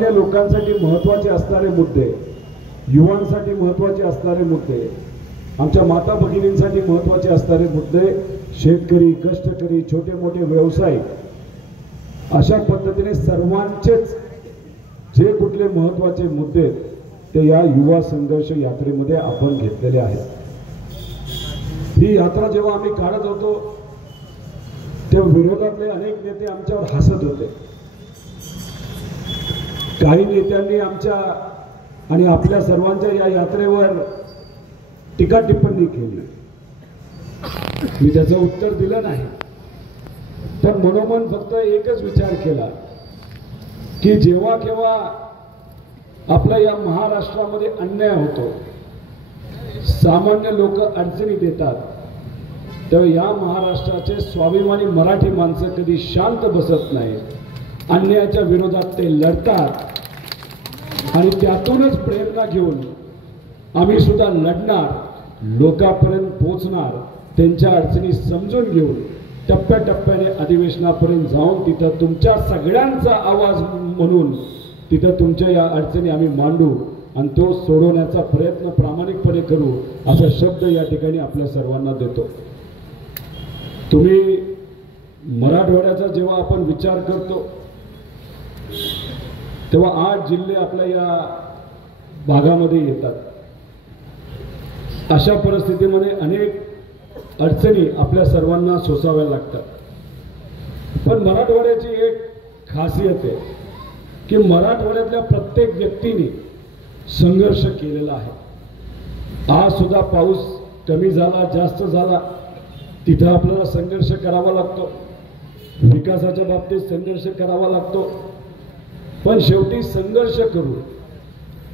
सामान्य लोकांसाठी महत्त्वाचे असणारे मुद्दे, युवांसाठी महत्त्वाचे असणारे मुद्दे, आमच्या माता भगिनींसाठी महत्त्वाचे असणारे मुद्दे, शेतकरी, कष्टकरी, छोटे मोठे व्यावसायिक, अशा पद्धतीने सर्वांचेच जे कुठले महत्त्वाचे मुद्दे ते या युवा संघर्ष यात्रेमध्ये आपण घेतलेले आहेत। ही यात्रा जेव्हा आम्ही काढत होतो तेव्हा विरोधातले अनेक नेते आमच्यावर हसत होते। काही नेत्यांनी आमच्या आणि आपल्या सर्वांच्या या यात्रेवर टीका टिप्पणी केली। मी त्याचं उत्तर दिलं नाही, पण मनोमन फक्त एकच विचार केला की जेव्हा केव्हा आपल्या या महाराष्ट्रामध्ये अन्याय होतो, सामान्य लोक अडचणी देतात, तेव्हा या महाराष्ट्राचे स्वाभिमानी मराठी माणसं कधी शांत बसत नाही। अन्यायाच्या विरोधात ते लढतात आणि त्यातूनच प्रेरणा घेऊन आम्ही सुद्धा लढणार, लोकांपर्यंत पोहोचणार, त्यांच्या अडचणी समजून घेऊन टप्प्याटप्प्याने अधिवेशनापर्यंत जाऊन तिथं तुमच्या सगळ्यांचा आवाज म्हणून तिथं तुमच्या या अडचणी आम्ही मांडू आणि तो सोडवण्याचा प्रयत्न प्रामाणिकपणे करू, असा शब्द या ठिकाणी आपल्या सर्वांना देतो। तुम्ही मराठवाड्याचा जेव्हा आपण विचार करतो तेव्हा 8 जिल्हे आपल्या या भागामध्ये येतात। अशा परिस्थितीमध्ये अनेक अडचणी आपल्या सर्वांना सोसाव्या लागतात। पण मराठवाड्याची एक खासियत आहे की मराठवाड्यातल्या प्रत्येक व्यक्तीने संघर्ष केलेला आहे। आज सुद्धा पाऊस कमी झाला, जास्त झाला, तिथं आपल्याला संघर्ष करावा लागतो, विकासाच्या बाबतीत संघर्ष करावा लागतो, पण शेवटी संघर्ष करून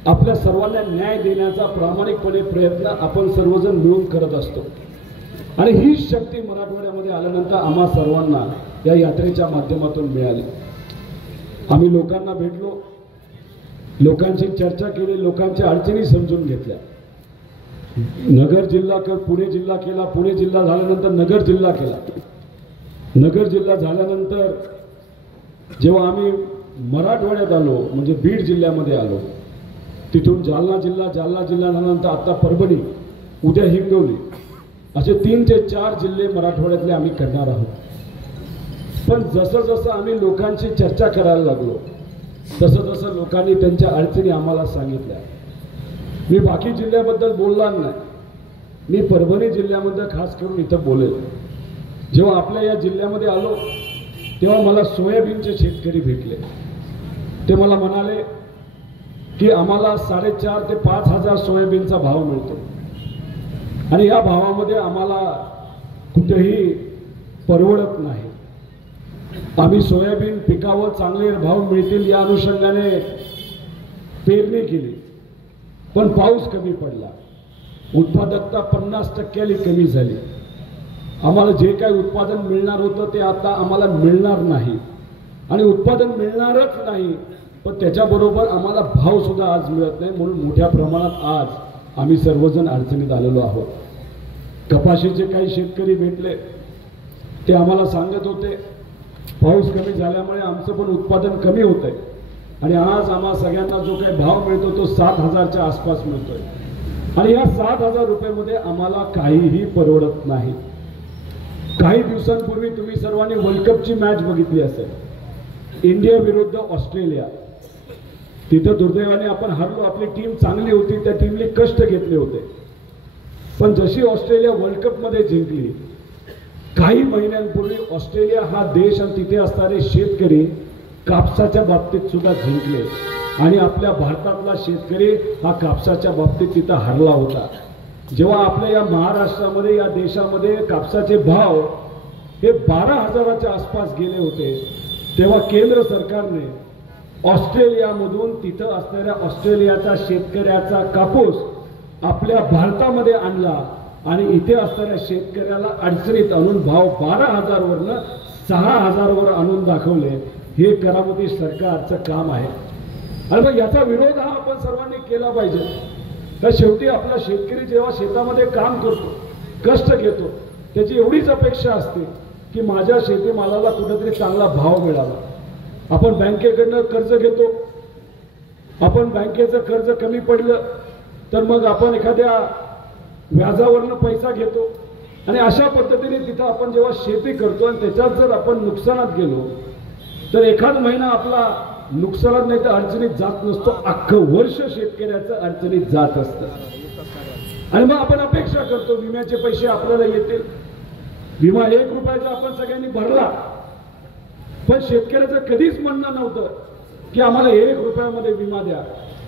आपल्या सर्वांना न्याय देण्याचा प्रामाणिकपणे प्रयत्न आपण सर्वजण मिळून करत असतो। आणि ही शक्ती मराठवाड्यामध्ये आल्यानंतर आम्हा सर्वांना या यात्रेच्या माध्यमातून मिळाली। आम्ही लोकांना भेटलो, लोकांची चर्चा केली, लोकांच्या अडचणी समजून घेतल्या। नगर जिल्हा पुणे जिल्हा केला, पुणे जिल्हा झाल्यानंतर नगर जिल्हा केला, नगर जिल्हा झाल्यानंतर जेव्हा आम्ही मराठवाड्यात आलो म्हणजे बीड जिल्ह्यामध्ये आलो, तिथून जालना जिल्हा, जालना जिल्हा झाल्यानंतर आता परभणी, उद्या हिंगोली, असे 3 ते 4 जिल्हे मराठवाड्यातले आम्ही करणार आहोत। पण जसं जसं आम्ही लोकांशी चर्चा करायला लागलो तसं तसं लोकांनी त्यांच्या अडचणी आम्हाला सांगितल्या। मी बाकी जिल्ह्याबद्दल बोलणार नाही, मी परभणी जिल्ह्यामध्ये खास करून इथं बोलेल। जेव्हा आपल्या या जिल्ह्यामध्ये आलो तेव्हा मला सोयाबीनचे शेतकरी भेटले। ते मला म्हणाले की आम्हाला 4,500 ते 5,000 सोयाबीनचा भाव मिळतो आणि या भावामध्ये आम्हाला कुठेही परवडत नाही। आम्ही सोयाबीन पिकावर चांगले भाव मिळतील या अनुषंगाने पेरणी केली, पण पाऊस कमी पडला, उत्पादकता 50% कमी झाली। आम्हाला जे काही उत्पादन मिळणार होतं ते आता आम्हाला मिळणार नाही आणि उत्पादन मिळणारच नाही, पण त्याच्याबरोबर आम्हाला भाव सुद्धा आज मिळत नाही। म्हणून मोठ्या प्रमाणात आज आम्ही सर्वजण अडचणीत आलेलो आहोत। कपाशीचे काही शेतकरी भेटले, ते आम्हाला सांगत होते पाऊस कमी झाल्यामुळे आमचं पण उत्पादन कमी होतंय आणि आज आम्हा सगळ्यांना जो काही भाव मिळतो तो 7,000च्या आसपास मिळतोय आणि या 7,000 रुपयामध्ये आम्हाला काहीही परवडत नाही। काही दिवसांपूर्वी तुम्ही सर्वांनी वर्ल्ड कपची मॅच बघितली असेल, इंडिया विरुद्ध ऑस्ट्रेलिया। तिथं दुर्दैवाने आपण हारलो, आपली टीम चांगली होती, त्या टीमने कष्ट घेतले होते, पण जशी ऑस्ट्रेलिया वर्ल्ड कप मध्ये जिंकली, काही महिन्यांपूर्वी ऑस्ट्रेलिया हा देश आणि तिथे असणारे शेतकरी कापसाच्या बाबतीत सुद्धा जिंकले आणि आपल्या भारतातला शेतकरी हा कापसाच्या बाबतीत तिथं हरला होता। जेव्हा आपल्या या महाराष्ट्रामध्ये, या देशामध्ये कापसाचे भाव हे 12,000च्या आसपास गेले होते, तेव्हा केंद्र सरकारने ऑस्ट्रेलियामधून तिथं असणाऱ्या ऑस्ट्रेलियाचा शेतकऱ्याचा कापूस आपल्या भारतामध्ये आणला आणि इथे असणाऱ्या शेतकऱ्याला अडचणीत आणून भाव 12,000 वरनं 6,000 वर आणून दाखवले। हे करामती सरकारचं काम आहे आणि मग याचा विरोध हा आपण सर्वांनी केला पाहिजे। तर शेवटी आपला शेतकरी जेव्हा शेतामध्ये काम करतो, कष्ट घेतो, त्याची एवढीच अपेक्षा असते की माझ्या शेतीमालाला कुठेतरी चांगला भाव मिळावा। आपण बँकेकडनं कर्ज घेतो, आपण बँकेचं कर्ज कमी पडलं तर मग आपण एखाद्या व्याजावरनं पैसा घेतो आणि अशा पद्धतीने तिथं आपण जेव्हा शेती करतो आणि त्याच्यात जर आपण नुकसानात गेलो तर एखाद महिना आपला नुकसानात नाही तर अडचणीत जात नसतो, अख्खं वर्ष शेतकऱ्याचं अडचणीत जात असतं। आणि मग आपण अपेक्षा करतो विम्याचे पैसे आपल्याला येतील। विमा 1 रुपयाचा आपण सगळ्यांनी भरला, पण शेतकऱ्याचं कधीच म्हणणं नव्हतं की आम्हाला 1 रुपयामध्ये विमा द्या।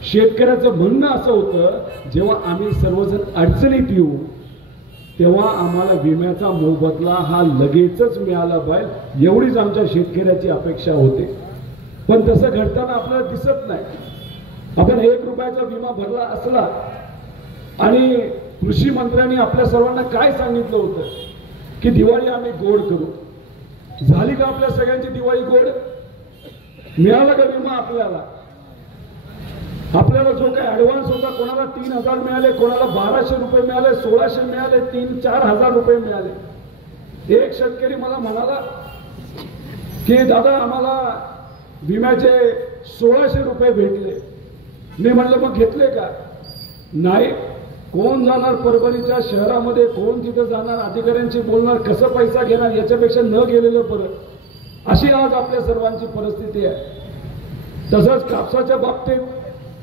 शेतकऱ्याचं म्हणणं असं होतं जेव्हा आम्ही सर्वजण अडचणीत येऊ तेव्हा आम्हाला विम्याचा मोबदला हा लगेचच मिळाला पाहिजे, एवढीच आमच्या शेतकऱ्याची अपेक्षा होते। पण तसं घडताना आपल्याला दिसत नाही। आपण 1 रुपयाचा विमा भरला असला आणि कृषी मंत्र्यांनी आपल्या सर्वांना काय सांगितलं होतं की दिवाळी आम्ही गोड करू। झाली का आपल्या सगळ्यांची दिवाळी गोड? मिळाला का विमा आपल्याला? आपल्याला जो काही ऍडव्हान्स होता कोणाला 3000 मिळाले, कोणाला 1200 रुपये मिळाले, 1600 मिळाले, 3-4 हजार रुपये मिळाले। एक शेतकरी मला म्हणाला की दादा आम्हाला विम्याचे 1600 रुपये भेटले। मी म्हणलं मग घेतले का? नाही। कोण जाणार परभणीच्या शहरामध्ये, कोण तिथे जाणार, अधिकाऱ्यांशी बोलणार, कसं पैसा घेणार, याच्यापेक्षा न गेलेलं बरं। अशी आज आपल्या सर्वांची परिस्थिती आहे। तसंच कापसाच्या बाबतीत,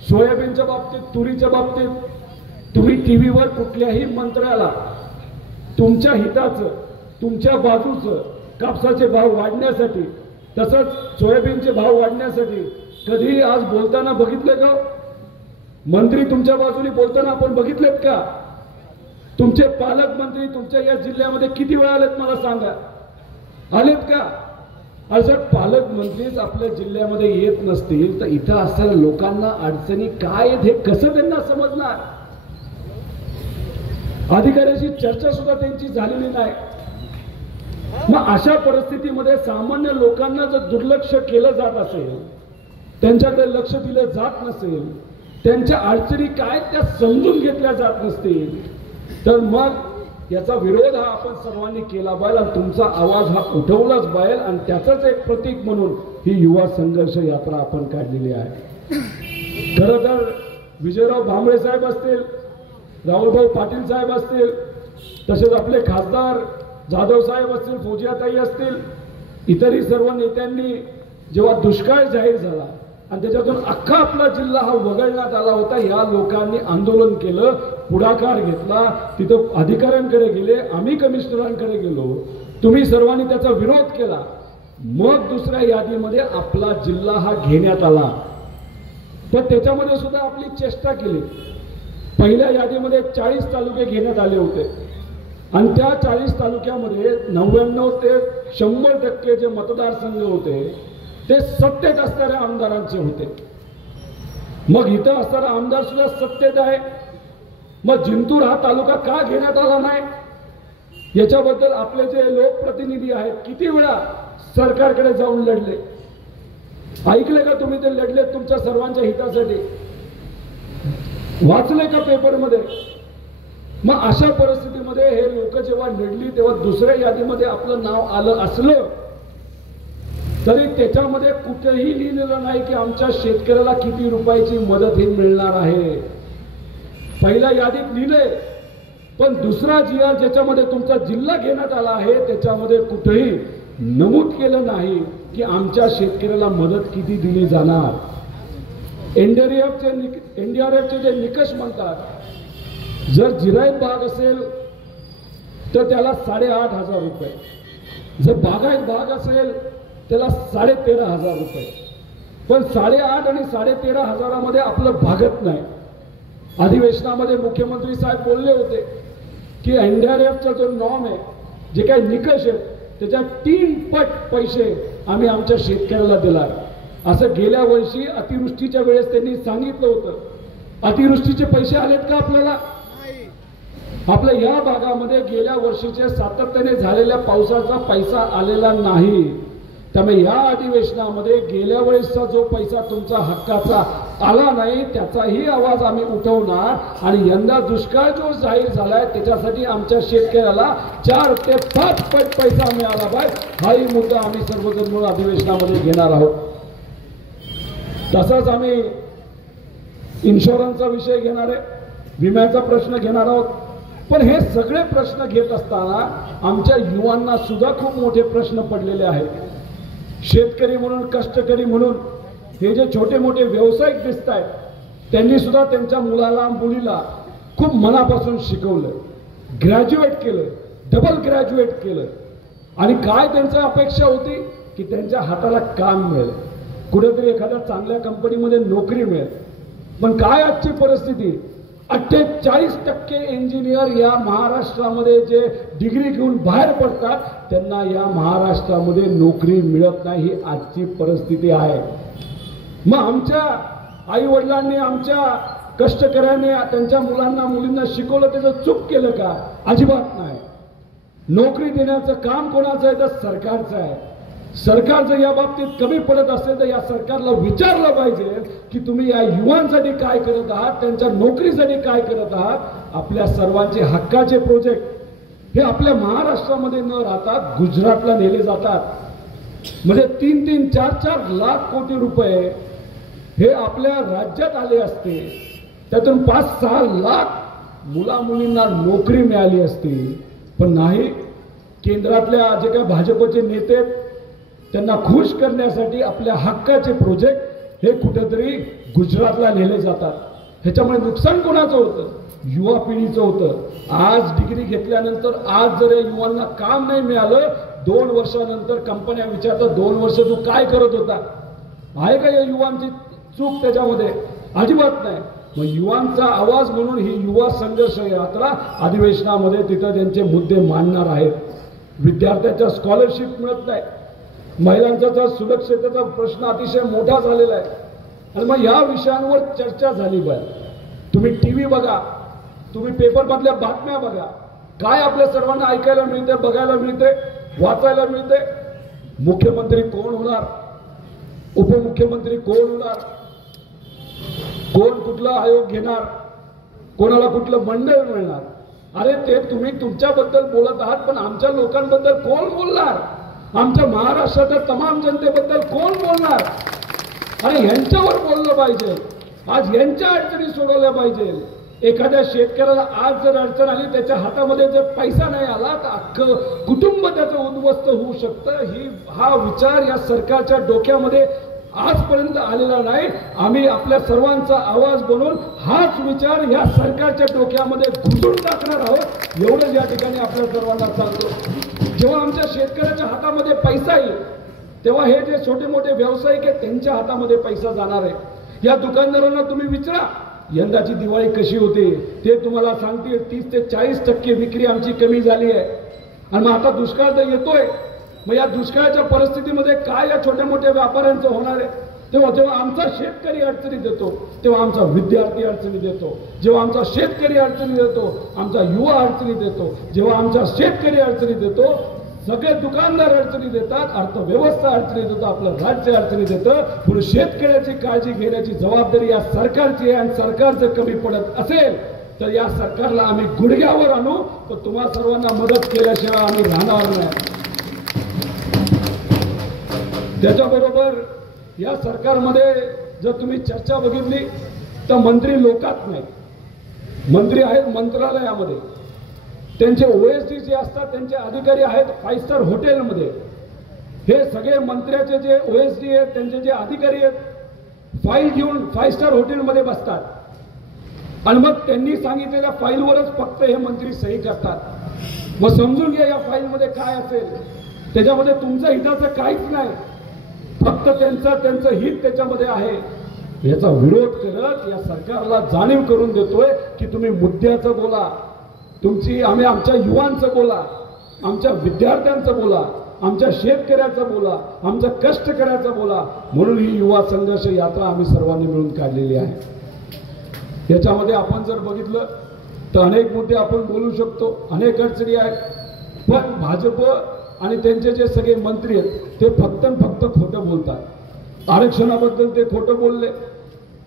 सोयाबीनच्या बाबतीत, तुरीच्या बाबतीत तुम्ही टीव्हीवर कुठल्याही मंत्र्याला तुमच्या हिताचं, तुमच्या बाजूचं कापसाचे भाव वाढण्यासाठी तसंच सोयाबीनचे भाव वाढण्यासाठी कधी आज बोलताना बघितले का? मंत्री तुमच्या बाजूने बोलताना आपण बघितलेत का? तुमचे पालकमंत्री तुमच्या या जिल्ह्यामध्ये किती वेळा आलेत मला सांगा? आलेत का? जर पालकमंत्रीच आपल्या जिल्ह्यामध्ये येत नसतील तर इथं असणाऱ्या लोकांना अडचणी काय आहेत हे कसं त्यांना समजणार? अधिकाऱ्यांशी चर्चा सुद्धा त्यांची झालेली नाही। मग अशा परिस्थितीमध्ये सामान्य लोकांना जर दुर्लक्ष केलं जात असेल, त्यांच्याकडे लक्ष दिलं जात नसेल, त्यांच्या अडचणी काय त्या समजून घेतल्या जात नसतील तर मग याचा विरोध हा आपण सर्वांनी केला पाहिजे आणि तुमचा आवाज हा उठवलाच पाहिजे। आणि त्याचंच एक प्रतीक म्हणून ही युवा संघर्ष यात्रा आपण काढलेली आहे। खरं तर विजयराव भांबळे साहेब असतील, राहुलभाऊ पाटील साहेब असतील, तसेच आपले खासदार जाधव साहेब असतील, फौजियाताई असतील, इतरही सर्व नेत्यांनी जेव्हा दुष्काळ जाहीर झाला आणि त्याच्यातून अख्खा आपला जिल्हा हा वगळण्यात आला होता, या लोकांनी आंदोलन केलं, पुढाकार घेतला, तिथं अधिकाऱ्यांकडे गेले, आम्ही कमिशनरांकडे गेलो, तुम्ही सर्वांनी त्याचा विरोध केला। मग दुसऱ्या यादीमध्ये आपला जिल्हा हा घेण्यात आला, पण त्याच्यामध्ये सुद्धा आपली चेष्टा केली। पहिल्या यादीमध्ये 40 तालुके घेण्यात आले होते आणि त्या 40 तालुक्यामध्ये 99 ते 100% जे मतदारसंघ होते ते सत्तेत असणाऱ्या आमदारांचे होते। मग इथं असणारा आमदार सुद्धा सत्तेत आहे, मग जिंतूर हा तालुका का घेण्यात आला नाही याच्याबद्दल आपले जे लोकप्रतिनिधी आहेत किती वेळा सरकारकडे जाऊन लढले, ऐकले का तुम्ही? ते लढले तुमच्या सर्वांच्या हितासाठी, वाचले का पेपरमध्ये? मग अशा परिस्थितीमध्ये हे लोक जेव्हा लढली तेव्हा दुसऱ्या यादीमध्ये आपलं नाव आलं असलं तरी त्याच्यामध्ये कुठेही लिहिलेलं नाही की आमच्या शेतकऱ्याला किती रुपयाची मदत ही मिळणार आहे। पहिल्या यादीत लिहिले, पण दुसरा GR ज्याच्यामध्ये तुमचा जिल्हा घेण्यात आला आहे त्याच्यामध्ये कुठेही नमूद केलं नाही की आमच्या शेतकऱ्याला मदत किती दिली जाणार। NDRFचे जे निकष म्हणतात, जर जिरायत भाग असेल तर त्याला 8,500 रुपये, जर बागायत भाग असेल त्याला 13,500 रुपये, पण 8,500 आणि 13,500 आपलं भागत नाही। अधिवेशनामध्ये मुख्यमंत्री साहेब बोलले होते की NDRFचा जो नॉर्म आहे, जे काही निकष आहेत त्याच्या 3 पट पैसे आम्ही आमच्या शेतकऱ्याला दिला। असं गेल्या वर्षी अतिवृष्टीच्या वेळेस त्यांनी सांगितलं होतं। अतिवृष्टीचे पैसे आलेत का आपल्याला? आपल्या या भागामध्ये गेल्या वर्षीचे सातत्याने झालेल्या पावसाचा पैसा आलेला नाही। त्यामुळे या अधिवेशनामध्ये गेल्या वेळेसचा जो पैसा तुमचा हक्काचा आला नाही त्याचाही आवाज आम्ही उठवणार आणि यंदा दुष्काळ जो जाहीर झालाय त्याच्यासाठी आमच्या शेतकऱ्याला 4 ते 5 पट पैसा मिळाला पाहिजे, हाही मुद्दा आम्ही सर्वजण मिळून अधिवेशनामध्ये घेणार आहोत। तसंच आम्ही इन्शुरन्सचा विषय घेणार आहे, विम्याचा प्रश्न घेणार आहोत. पण हे सगळे प्रश्न घेत असताना आमच्या युवांना सुद्धा खूप मोठे प्रश्न पडलेले आहेत. शेतकरी म्हणून, कष्टकरी म्हणून हे जे छोटे मोठे व्यावसायिक दिसत आहेत, त्यांनी सुद्धा त्यांच्या मुलाला मुलीला खूप मनापासून शिकवलं, ग्रॅज्युएट केलं, डबल ग्रॅज्युएट केलं. आणि काय त्यांची अपेक्षा होती की त्यांच्या हाताला काम मिळेल, कुठेतरी एखाद्या चांगल्या कंपनीमध्ये नोकरी मिळेल. पण काय आजची परिस्थिती, 48% इंजिनियर या महाराष्ट्रामध्ये जे डिग्री घेऊन बाहेर पडतात त्यांना या महाराष्ट्रामध्ये नोकरी मिळत नाही. ही आजची परिस्थिती आहे. मग आमच्या आई वडिलांनी, आमच्या कष्टकऱ्यांनी त्यांच्या मुलांना मुलींना शिकवलं, त्याचं चूक केलं का? अजिबात नाही. नोकरी देण्याचं काम कोणाचं आहे? तर सरकारचं आहे. सरकार जर या बाबतीत कमी पडत असेल तर या सरकारला विचारलं पाहिजे की तुम्ही या युवांसाठी काय करत आहात, त्यांच्या नोकरीसाठी काय करत आहात. आपल्या सर्वांचे हक्काचे प्रोजेक्ट हे आपल्या महाराष्ट्रामध्ये न राहता गुजरातला नेले जातात. म्हणजे 3-3, 4-4 लाख कोटी रुपये हे आपल्या राज्यात आले असते, त्यातून 5-6 लाख मुला मुलींना नोकरी मिळाली असती. पण नाही, केंद्रातल्या जे काही भाजपचे नेते त्यांना खुश करण्यासाठी आपल्या हक्काचे प्रोजेक्ट हे कुठेतरी गुजरातला नेले जातात. ह्याच्यामुळे नुकसान कोणाचं होतं? युवा पिढीचं होतं. आज डिग्री घेतल्यानंतर आज जर या युवांना काम नाही मिळालं, 2 वर्षानंतर कंपन्या विचारतात 2 वर्ष तू काय करत होता? आहे का या युवांची चूक त्याच्यामध्ये? अजिबात नाही. मग युवांचा आवाज म्हणून ही युवा संघर्ष यात्रा अधिवेशनामध्ये तिथं त्यांचे मुद्दे मांडणार आहेत. विद्यार्थ्यांच्या स्कॉलरशिप मिळत नाही, महिलांचा सुरक्षेचा प्रश्न अतिशय मोठा झालेला आहे. आणि मग या विषयांवर चर्चा झाली पाहिजे. तुम्ही टीव्ही बघा, तुम्ही पेपरमधल्या बातम्या बघा, काय आपल्या सर्वांना ऐकायला मिळते, बघायला मिळते, वाचायला मिळते. मुख्यमंत्री कोण होणार, उपमुख्यमंत्री कोण होणार, कोण कुठला आयोग घेणार, कोणाला कुठलं मंडळ मिळणार. अरे ते तुम्ही तुमच्याबद्दल बोलत आहात, पण आमच्या लोकांबद्दल कोण बोलणार? आमच्या महाराष्ट्राच्या तमाम जनतेबद्दल कोण बोलणार? आणि यांच्यावर बोललं पाहिजे. आज यांच्या अडचणी सोडवल्या पाहिजे. एखाद्या शेतकऱ्याला आज जर अडचण आली, त्याच्या हातामध्ये जर पैसा नाही आला तर अख्खं कुटुंब त्याचं उद्ध्वस्त होऊ शकतं. हा विचार या सरकारच्या डोक्यामध्ये आजपर्यंत आलेला नाही. आम्ही आपल्या सर्वांचा आवाज बनवून हाच विचार या सरकारच्या डोक्यामध्ये घुसून टाकणार आहोत, एवढंच या ठिकाणी आपल्या सर्वांना सांगतो. जेव्हा आमच्या शेतकऱ्याच्या हातामध्ये पैसा येईल तेव्हा हे जे छोटे मोठे व्यावसायिक आहेत त्यांच्या हातामध्ये पैसा जाणार आहे. या दुकानदारांना तुम्ही विचारा यंदाची दिवाळी कशी होती, ते तुम्हाला सांगतील 30 ते 40% विक्री आमची कमी झाली आहे. आणि मग आता दुष्काळ तर येतोय. मग या दुष्काळाच्या परिस्थितीमध्ये काय या छोट्या मोठ्या व्यापाऱ्यांचं होणार आहे? जेव्हा आमचा शेतकरी अडचणी देतो, तेव्हा आमचा विद्यार्थी अडचणी देतो. जेव्हा आमचा शेतकरी अडचणी देतो, आमचा युवा अडचणी देतो. जेव्हा आमचा शेतकरी अडचणी देतो, सगळे दुकानदार अडचणी देतात, अर्थव्यवस्था अडचणी देतो, आपलं राज्य अडचणी देतं. म्हणून शेतकऱ्याची काळजी घेण्याची जबाबदारी या सरकारची आहे. आणि सरकार जर कमी पडत असेल तर या सरकारला आम्ही गुडघ्यावर आणू, तर तुम्हा सर्वांना मदत केल्याशिवाय आम्ही राहणार नाही. त्याच्याबरोबर या सरकारमध्ये जर तुम्ही चर्चा बघितली तर मंत्री लोकात नाही, मंत्री आहेत मंत्रालयामध्ये. त्यांचे OSD जे असतात त्यांचे अधिकारी आहेत 5 स्टार हॉटेलमध्ये. हे सगळे मंत्र्याचे जे OSD आहेत त्यांचे जे अधिकारी आहेत फाईल घेऊन 5 स्टार हॉटेलमध्ये बसतात. आणि मग त्यांनी सांगितलेल्या फाईलवरच फक्त हे मंत्री सही करतात. मग समजून घ्या या फाईलमध्ये काय असेल. त्याच्यामध्ये तुमचं हिताचं काहीच नाही, फक्त त्यांचं हित त्याच्यामध्ये आहे. याचा विरोध करत या सरकारला जाणीव करून देतोय की तुम्ही मुद्द्याचं बोला, आम्ही आमच्या युवांचं बोला, आमच्या विद्यार्थ्यांचं बोला, आमच्या शेतकऱ्याचं बोला, आमच्या कष्टकऱ्याचं बोला. म्हणून ही युवा संघर्ष यात्रा आम्ही सर्वांनी मिळून काढलेली आहे. याच्यामध्ये आपण जर बघितलं तर अनेक मुद्दे आपण बोलू शकतो, अनेक अडचणी आहेत. पण भाजप आणि त्यांचे जे सगळे मंत्री आहेत ते फक्त खोटं बोलतात. आरक्षणाबद्दल ते खोटं बोलले.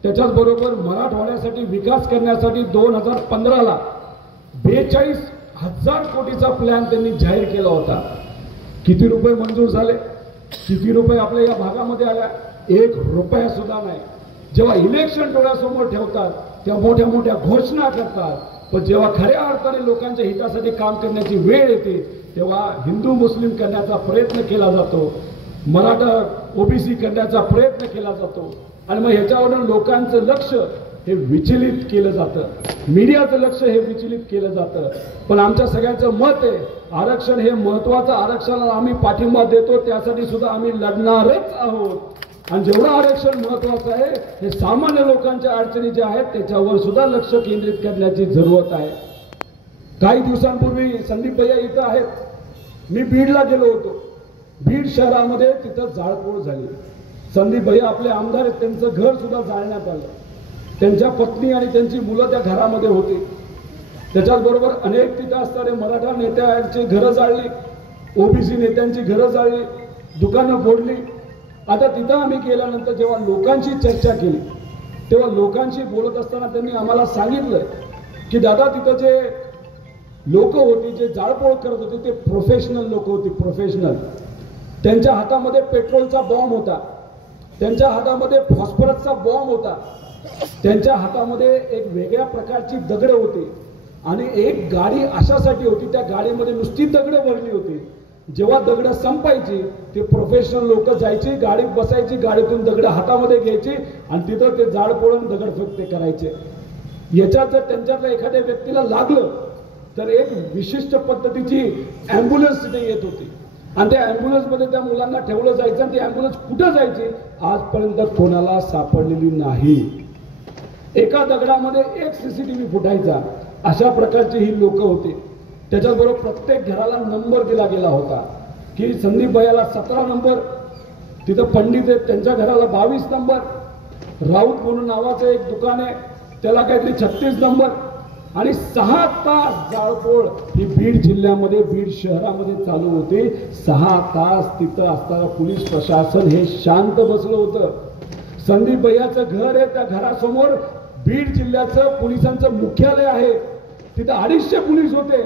त्याच्याच बरोबर मराठवाड्यासाठी विकास करण्यासाठी 2015ला 42,000 कोटीचा प्लॅन त्यांनी जाहीर केला होता. किती रुपये मंजूर झाले, किती रुपये आपल्या या भागामध्ये आल्या? 1 रुपया सुद्धा नाही. जेव्हा इलेक्शन डोळ्यासमोर ठेवतात तेव्हा मोठ्या मोठ्या घोषणा करतात, पण जेव्हा खऱ्या अर्थाने लोकांच्या हितासाठी काम करण्याची वेळ येते तेव्हा हिंदू मुस्लिम करण्याचा प्रयत्न केला जातो, मराठा ओबीसी करण्याचा प्रयत्न केला जातो आणि मग ह्याच्यावरून लोकांचं लक्ष हे विचलित केलं जातं, मीडियाचं लक्ष हे विचलित केलं जातं. पण आमच्या सगळ्यांचं मत आहे आरक्षण हे महत्वाचं, आरक्षणाला आम्ही पाठिंबा देतो, त्यासाठी सुद्धा आम्ही लढणारच आहोत. आणि जेवढं आरक्षण महत्वाचं आहे हे सामान्य लोकांच्या अडचणी ज्या आहेत त्याच्यावर सुद्धा लक्ष केंद्रित करण्याची जरूरत आहे. काही दिवसांपूर्वी संदीप भैया इथं आहेत, मी बीडला गेलो होतो. बीड शहरामध्ये तिथं जाळपोळ झाली. संदीप भैया आपले आमदार आहेत, त्यांचं घर सुद्धा जाळण्यात आलं. त्यांच्या पत्नी आणि त्यांची मुलं त्या घरामध्ये होती. त्याच्याच बरोबर अनेक तिथं असणारे मराठा नेत्यांची घरं जाळली, ओबीसी नेत्यांची घरं जाळली, दुकानं फोडली. आता तिथं आम्ही गेल्यानंतर जेव्हा लोकांची चर्चा केली तेव्हा लोकांशी बोलत असताना त्यांनी आम्हाला सांगितलं की दादा तिथं जे लोक होती, जे जाळपोळ करत होते ते प्रोफेशनल लोक होती, प्रोफेशनल. त्यांच्या हातामध्ये पेट्रोलचा बॉम्ब होता, त्यांच्या हातामध्ये फॉस्फरसचा बॉम्ब होता, त्यांच्या हातामध्ये एक वेगळ्या प्रकारची दगड होती आणि एक गाडी अशासाठी होती, त्या गाडीमध्ये नुसती दगड भरली होती. जेव्हा दगड संपायची ते प्रोफेशनल लोक जायची, गाडीत बसायची, गाडीतून दगड हातामध्ये घ्यायची आणि तिथं ते जाळपोळून दगड फेकते करायचे. याच्यात जर त्यांच्यातल्या एखाद्या व्यक्तीला लागलं तर एक विशिष्ट पद्धतीची ॲम्ब्युलन्स तिथे येत होती आणि त्या ॲम्ब्युलन्समध्ये त्या मुलांना ठेवलं जायचं आणि ती ॲम्ब्युलन्स कुठं जायची आजपर्यंत कोणाला सापडलेली नाही. एका दगडामध्ये एक सीसीटीव्ही फुटायचा, अशा प्रकारची ही लोक होती. त्याच्याबरोबर प्रत्येक घराला नंबर दिला गेला होता की संदीप भैयाला 17 नंबर, तिथं पंडित आहेत त्यांच्या घराला 22 नंबर, राऊत म्हणून नावाचं एक दुकान आहे त्याला काहीतरी 36 नंबर. आणि 6 तास जाळपोळ ही बीड जिल्ह्यामध्ये, बीड शहरामध्ये चालू होती. 6 तास तिथं असताना पोलीस प्रशासन हे शांत बसलं होतं. संदीप भैयाचं घर आहे, त्या घरासमोर बीड जिल्ह्याचं पोलिसांचं मुख्यालय आहे, तिथं 250 पोलीस होते,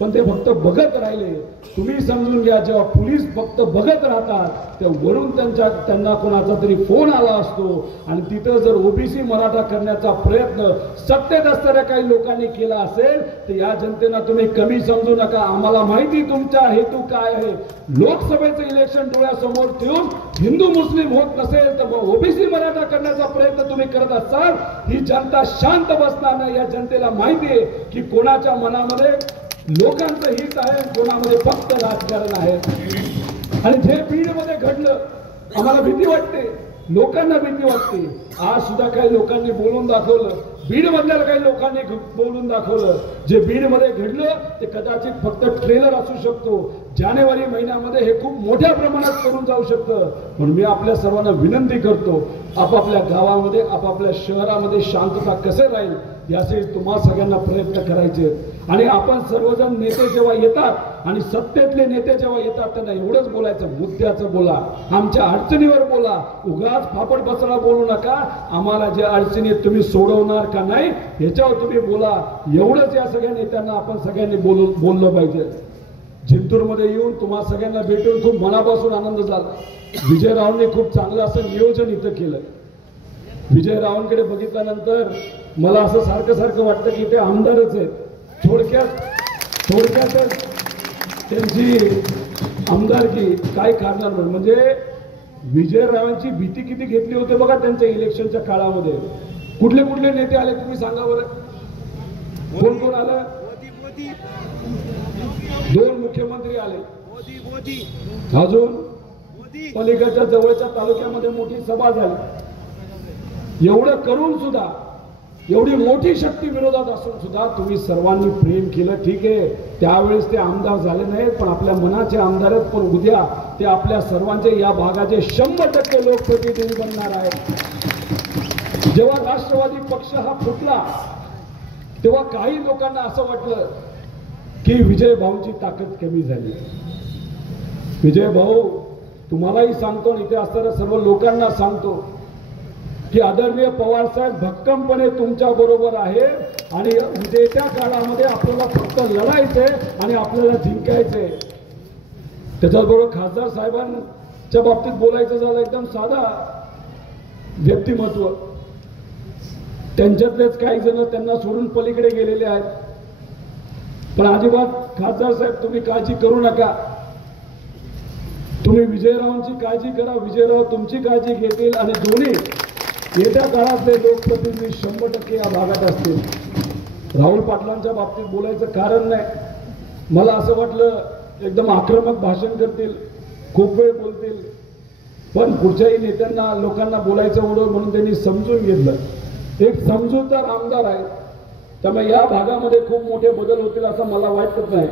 पण ते फक्त बघत राहिले. तुम्ही समजून घ्या, जेव्हा पोलीस फक्त बघत राहतात तेव्हा वरून त्यांना कोणाचा तरी फोन आला असतो आणि तिथं जर ओबीसी मराठा करण्याचा प्रयत्न सत्तेत असणाऱ्या काही लोकांनी केला असेल तर या जनतेला तुम्ही कमी समजू नका. आम्हाला माहिती तुमचा हेतू काय आहे. लोकसभेचं इलेक्शन डोळ्यासमोर ठेवून हिंदू मुस्लिम होत नसेल तर ओबीसी मराठा करण्याचा प्रयत्न तुम्ही करत असाल, ही जनता शांत बसणार नाही. या जनतेला माहिती आहे की कोणाच्या मनामध्ये लोकांचं हित आहे, कोणामध्ये फक्त राजकारण आहे. आणि जे बीडमध्ये घडलं आम्हाला भीती वाटते, लोकांना भीती वाटते. आज सुद्धा काही लोकांनी बोलून दाखवलं, बीड मधल्या काही लोकांनी बोलून दाखवलं. जे बीडमध्ये घडलं ते कदाचित फक्त ट्रेलर असू शकतो, जानेवारी महिन्यामध्ये हे खूप मोठ्या प्रमाणात करून जाऊ शकतं. म्हणून मी आपल्या सर्वांना विनंती करतो, आपापल्या गावामध्ये, आपापल्या शहरामध्ये शांतता कसे राहील याचे तुम्हा सगळ्यांना प्रयत्न करायचे. आणि आपण सर्वजण नेते जेव्हा येतात आणि सत्तेतले नेते जेव्हा येतात त्यांना एवढंच बोलायचं, मुद्द्याचं बोला, आमच्या अडचणीवर बोला, उगाच फापड बसरा बोलू नका. आम्हाला जे अडचणी तुम्ही सोडवणार का नाही याच्यावर तुम्ही बोला. एवढंच या सगळ्या नेत्यांना आपण सगळ्यांनी बोललं पाहिजे. जिंतूरमध्ये येऊन तुम्हा सगळ्यांना भेटून खूप मनापासून आनंद झाला. विजयरावांनी खूप चांगलं असं नियोजन इथं केलं. विजयरावांकडे बघितल्यानंतर मला असं सारखं वाटतं की ते आमदारच आहेत. थोडक्यातच त्यांची आमदारकी काय कारणांवर, म्हणजे विजयरावांची भीती किती घेतली होती बघा त्यांच्या इलेक्शनच्या काळामध्ये. कुठले कुठले नेते आले तुम्ही सांगा बरं, कोण कोण आलं? 2 मुख्यमंत्री आले, अजून पलीकडच्या जवळच्या तालुक्यामध्ये मोठी सभा झाली. एवढं करून सुद्धा, एवढी मोठी शक्ती विरोधात असून सुद्धा तुम्ही सर्वांनी प्रेम केलं. ठीक आहे, त्यावेळेस ते आमदार झाले नाहीत, पण आपल्या मनाचे आमदार आहेत. पण उद्या ते आपल्या सर्वांचे, या भागाचे 100% लोकप्रतिनिधी बनणार आहेत. जेव्हा राष्ट्रवादी पक्ष हा फुटला तेव्हा काही लोकांना असं वाटलं की विजय भाऊंची ताकद कमी झाली. विजय भाऊ, तुम्हालाही सांगतो आणि इथे असणाऱ्या सर्व लोकांना सांगतो की आदरणीय पवार साहेब भक्कमपणे तुमच्या बरोबर आहे आणि येत्या काळामध्ये आपल्याला फक्त लढायचंय आणि आपल्याला जिंकायचंय. त्याच्याबरोबर खासदार साहेबांच्या बाबतीत बोलायचं झालं, एकदम साधा व्यक्तिमत्व. त्यांच्यातलेच काही जण त्यांना सोडून पलीकडे गेलेले आहेत. पण अजिबात खासदार साहेब तुम्ही काळजी करू नका. तुम्ही विजयरावांची काळजी करा, विजयराव तुमची काळजी घेतील आणि दोन्ही येत्या काळातले लोकप्रतिनिधी 100% या भागात असतील. राहुल पाटलांच्या बाबतीत बोलायचं कारण नाही. मला असं वाटलं एकदम आक्रमक भाषण करतील, खूप वेळ बोलतील, पण पुढच्याही नेत्यांना लोकांना बोलायचं उडव म्हणून त्यांनी समजून घेतलं. एक समजूतदार आमदार आहे, त्यामुळे या भागामध्ये खूप मोठे बदल होतील असं मला वाटत नाही.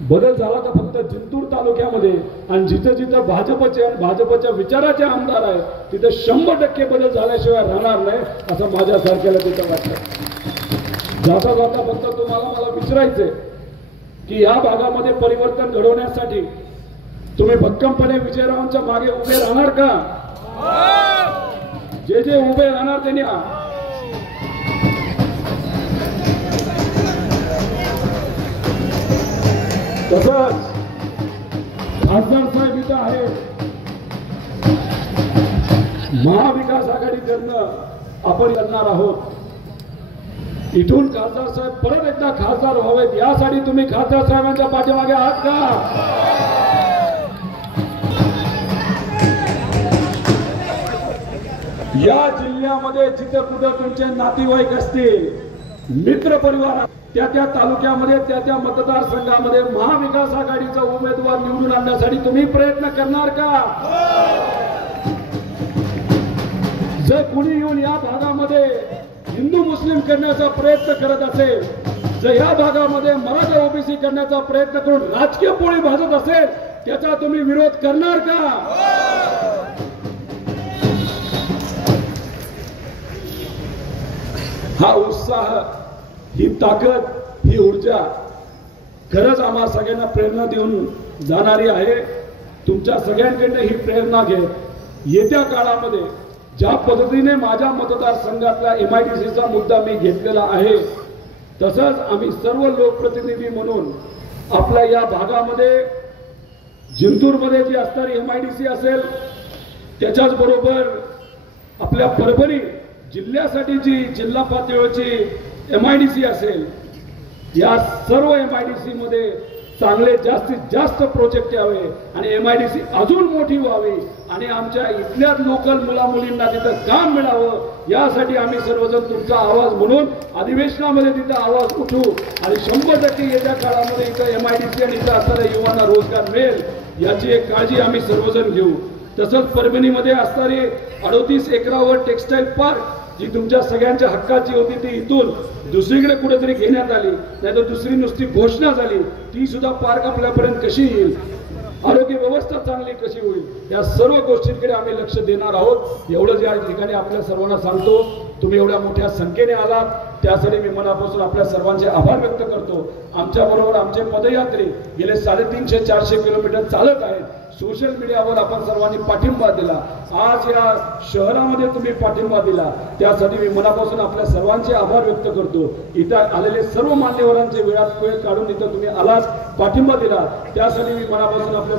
बदल झाला तर फक्त जिंतूर तालुक्यामध्ये, आणि जिथं जिथं भाजपचे आणि भाजपच्या विचाराचे आमदार आहे तिथं 100% बदल झाल्याशिवाय राहणार नाही असं माझ्यासारख्याला तिथं वाटतं. जाता जाता फक्त तुम्हाला मला विचारायचंय की या भागामध्ये परिवर्तन घडवण्यासाठी तुम्ही भक्कमपणे विजयरावांच्या मागे उभे राहणार का? जे जे उभे राहणार त्यांनी तसंच खासदार साहेब इथं आहे. महाविकास आघाडीकडनं आपण करणार आहोत. इथून खासदार साहेब परत एकदा खासदार व्हावेत यासाठी तुम्ही खासदार साहेबांच्या पाठीमागे आहात का? या जिल्ह्यामध्ये जिथं कुठं तुमचे नातेवाईक असतील, मित्र परिवार, त्या त्या तालुक्यामध्ये त्या त्या मतदारसंघामध्ये महाविकास आघाडीचा उमेदवार निवडून आणण्यासाठी तुम्ही प्रयत्न करणार का? जर कुणी येऊन या भागामध्ये हिंदू मुस्लिम करण्याचा प्रयत्न करत असेल, जर या भागामध्ये मराठा ओबीसी करण्याचा प्रयत्न करून राजकीय पोळी भाजत असेल, त्याचा तुम्ही विरोध करणार का? हा उत्साह, ही ताकद, ही ऊर्जा खरंच आम्हा सगळ्यांना प्रेरणा देऊन जाणारी आहे. तुमच्या सगळ्यांकडनं ही प्रेरणा घेत येत्या काळामध्ये ज्या पद्धतीने माझ्या मतदारसंघातला MIDCचा मुद्दा मी घेतलेला आहे, तसंच आम्ही सर्व लोकप्रतिनिधी म्हणून आपल्या या भागामध्ये जिंतूरमध्ये जी असणारी MIDC असेल, त्याच्याच बरोबर आपल्या परभणी जिल्ह्यासाठी जी जिल्हा पातळीवरची MIDC असेल, या सर्व MIDC मध्ये चांगले जास्तीत जास्त प्रोजेक्ट यावे आणि MIDC अजून मोठी व्हावी आणि आमच्या इथल्या लोकल मुलामुलींना तिथं काम मिळावं, यासाठी आम्ही सर्वजण तुमचा आवाज म्हणून अधिवेशनामध्ये तिथं आवाज उठू आणि 100% येत्या काळामध्ये इथं MIDC आणि इथं असणाऱ्या युवांना रोजगार मिळेल याची एक काळजी आम्ही सर्वजण घेऊ. तसंच परभणीमध्ये असणारी 38 एकरावर टेक्सटाईल पार्क जी तुमच्या सगळ्यांच्या हक्काची होती, ती इथून दुसरीकडे कुठेतरी घेण्यात आली, नाहीतर दुसरी नुसती घोषणा झाली, ती सुद्धा पार्क आपल्यापर्यंत कशी येईल, आरोग्य व्यवस्था चांगली कशी होईल, या सर्व गोष्टींकडे आम्ही लक्ष देणार आहोत. एवढंच या ठिकाणी आपल्या सर्वांना सांगतो. तुम्ही एवढ्या मोठ्या संख्येने आलात त्यासाठी मी मनापासून आपल्या सर्वांचे आभार व्यक्त करतो. आमच्या बरोबर आमचे पदयात्री गेले 350-400 किलोमीटर चालत आहेत. सोशल मीडियावर आपण सर्वांनी पाठिंबा दिला, आज या शहरामध्ये तुम्ही पाठिंबा दिला, त्यासाठी मी मनापासून आपल्या सर्वांचे आभार व्यक्त करतो. इथं आलेले सर्व मान्यवरांचे वेळात वेळ काढून इथं तुम्ही आलात, पाठिंबा दिला, त्यासाठी मी मनापासून आपल्या